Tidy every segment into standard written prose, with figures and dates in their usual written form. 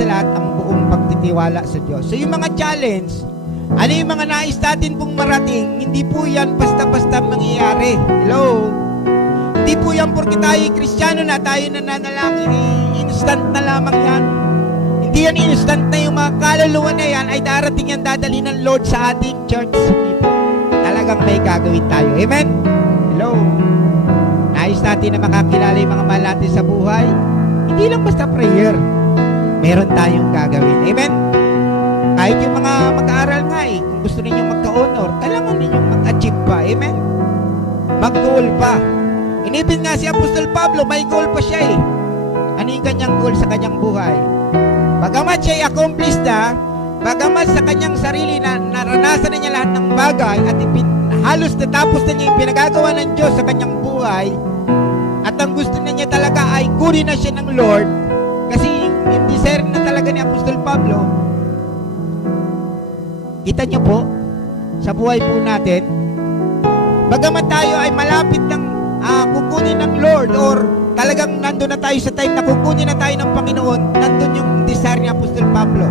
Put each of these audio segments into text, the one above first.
sa lahat, ang buong pagtitiwala sa Diyos. So yung mga challenge, ano yung mga nais natin pong marating, hindi po yan basta-basta mangyayari. Hello? Hindi po yan porque tayo Kristiyano na, tayo nananalangin, instant na lamang yan. Hindi yan instant na yung mga kaluluwa na yan ay darating yan, dadalhin ng Lord sa ating church people. Talagang may gagawin tayo. Amen? Hello? Nais natin na makakilala yung mga mahal natin sa buhay. Hindi lang basta prayer. Meron tayong gagawin. Amen? Kahit yung mga mag-aaral nga kung gusto ninyong magka-honor, kailangan ninyong mag-achieve pa. Amen? Mag-goal pa. Inibig nga si Apostol Pablo, may goal pa siya Ano yung kanyang goal sa kanyang buhay? Bagamat siya accomplished na, bagamat sa kanyang sarili na naranasan na niya lahat ng bagay at halos natapos na niya yung pinagagawa ng Diyos sa kanyang buhay, at ang gusto na niya talaga ay kunin na siya ng Lord, kasi yung desire na talaga ni Apostol Pablo. Kita niyo po, sa buhay po natin, bagamat tayo ay malapit ng kukunin ng Lord, or talagang nandun na tayo sa time na kukunin na tayo ng Panginoon, nandun yung desire ni Apostol Pablo.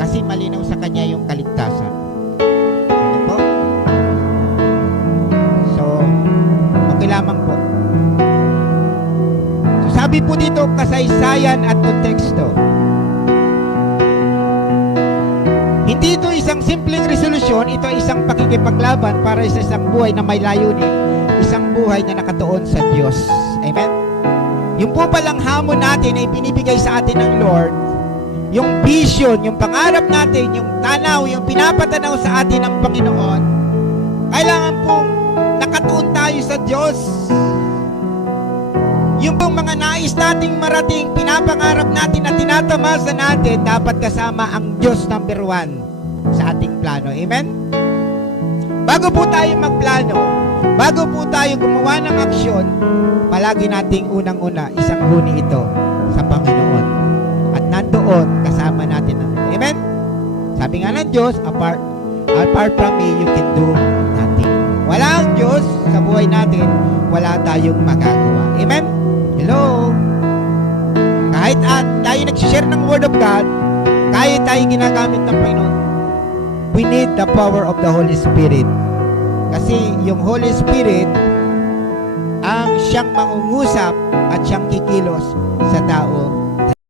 Kasi malinaw sa kanya yung kaligtasan. Ano po? So, okay lamang po. So, sabi po dito, kasaysayan at konteksto. Hindi ito isang simpleng resolusyon, ito ay isang pakikipaglaban para sa isang buhay na may layunin, isang buhay na nakatuon sa Diyos. Amen? Yung po palang hamon natin ay binibigay sa atin ng Lord, yung vision, yung pangarap natin, yung tanaw, yung pinapatanaw sa atin ng Panginoon, kailangan pong nakatuon tayo sa Diyos. Yung pong mga nais nating marating, pinapangarap natin at tinatamasa natin, dapat kasama ang Diyos number 1 sa ating plano. Amen? Bago po tayo magplano, bago po tayo gumawa ng aksyon, palagi nating unang-una isang huni ito sa Panginoon. At nandoon, kasama natin ang Amen? Sabi nga ng Diyos, apart from me, you can do nothing. Wala ang Diyos sa buhay natin, wala tayong magagawa. Amen? Hello? Kahit tayo nagsishare ng Word of God, kahit tayo ginagamit ng Panginoon, we need the power of the Holy Spirit. Kasi yung Holy Spirit ang siyang mangungusap at siyang kikilos sa tao